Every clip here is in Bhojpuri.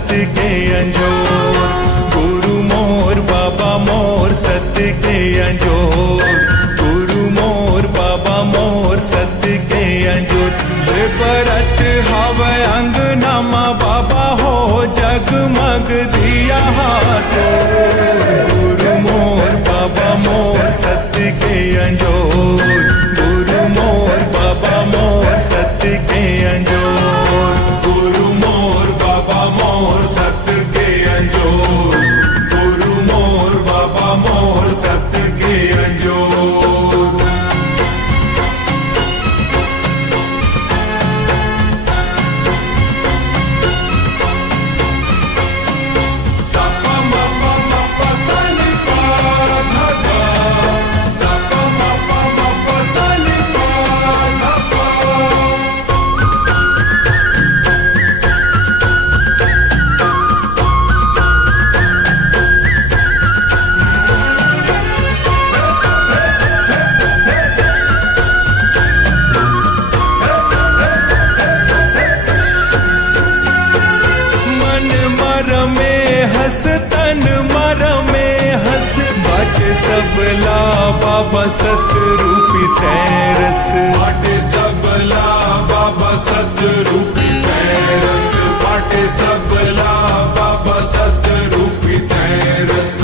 सत्य के अंजोर। गुरु मोर बाबा मोर सत्य के अंजोर। गुरु मोर बाबा मोर सत्य के अंजोर। ये बरत हवे अंगनामा बाबा हो जगमग दिया हाथों। गुरु मोर बाबा मोर सत्य के अंजोर। गुरु मोर बाबा मोर सत्य के अंजोर। गुरु मोर बाबा मोर सत्य के अंजोर। गुरु मोर बाबा मोर सत्य के अंजोर। तन मर में हंस बाटे सबला बाबा सतरूपी तैरस। बाटे सबला बाबा सतरूपी तैरस। बाटे सबला बाबा सतरूपी तैरस।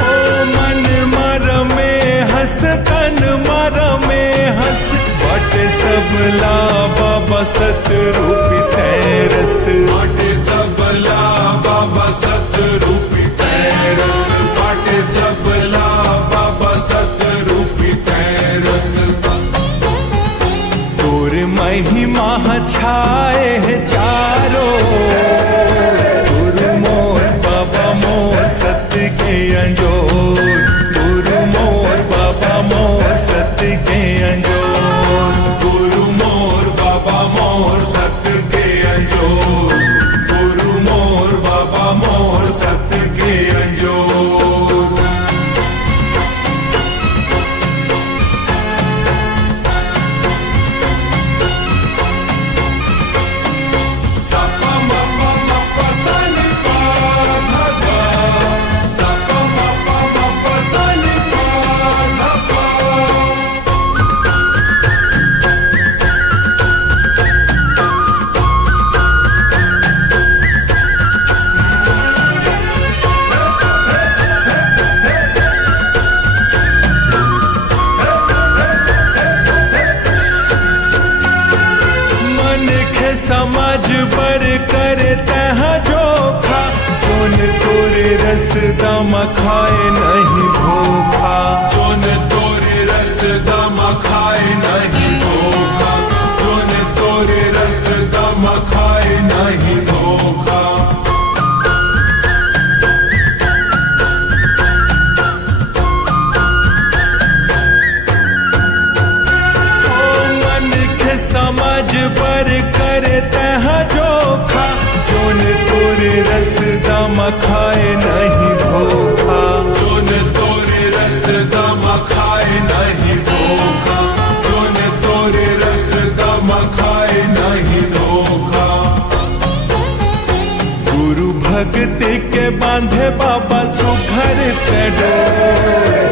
ओ मन मर में हंस तन मर में हंस बाटे सबला बाबा सतरूपी तैरस। बाटे सबला बाबा सतरूपी तैरस। बाटे सबला बाबा सतरूपी तैरस। तोर महिमा छाए है चारों। गुरु मोर बाबा मोर सत्य के अंजोर। गुरु मोर बाबा मोर सत्य के अंजोर। गुरु मोर बाबा मोर सत्य के अंजोर। गुरु मोर बाबा मोर सत्य के अंजोर। समाज बर कर तह जोखा। जोन तोरे रस दम खाए नहीं धोखा। जोन तोरे रस दम खाए नहीं धोखा। जोन तोरे रस दम खाए नहीं धोखा। समझ पर कर तह जोखा। जोन तोरे रस दम खाए नहीं धोखा। जोन तोरे रस दम खाए नहीं धोखा। जोन तोरे रस दम खाए नहीं धोखा। गुरु भक्ति के बांधे बाबा सुघर तेडो।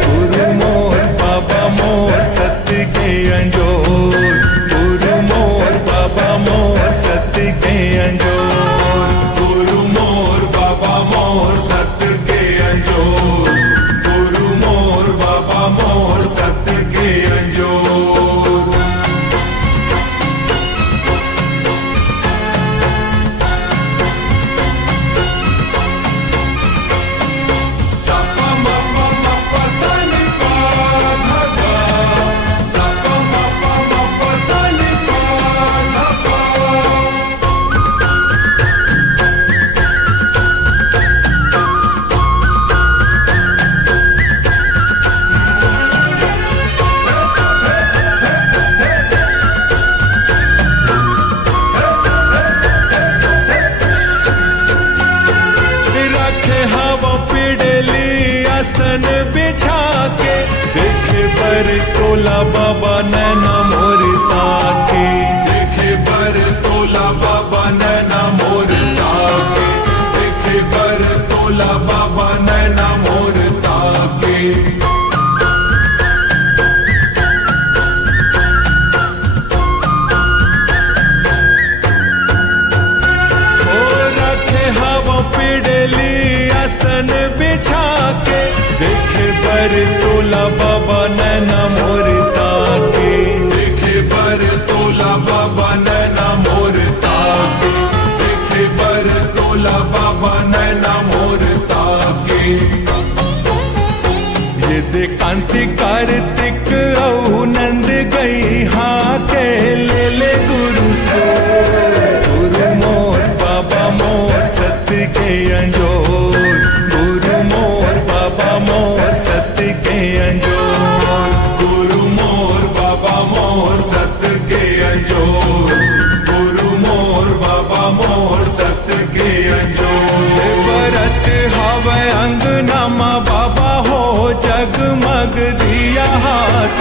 गुरु मोर बाबा मोर सत्य के अंजोर। गुरु मोर बाबा मोर सत्य के अंजोर। गुरु मोर बाबा मोर सत्य के अंजोर। गुरु मोर बाबा मोर सत्य के अंजोर। सपा मपा मपा सनी बर तोला बाबा नैना मोर ताके, देखे बर तोला बाबा नैना मोर ताके, देखे बर तोला बाबा नैना मोर ताके। पिड़ली आसन बिछा के, देखे बर तोला बाबा नैना मोर ताके, देखे बर तोला बाबा नैना मोर ताके, देखे बर तोला बाबा नैना मोर ताके। ये दे कांति कार्तिक औ नंद गई हाँ के ले गुरु सो, गुरु मोर बाबा मोर सत्य के अंजोर, गुरु मोर बाबा मोर सत्य के अंजोर, गुरु मोर बाबा मोर सत्य के अंजोर, गुरु मोर बाबा मोर सत्य के अंजोर। बरत हवे अंगनामा बाबा हो जगमग दिया हाथ।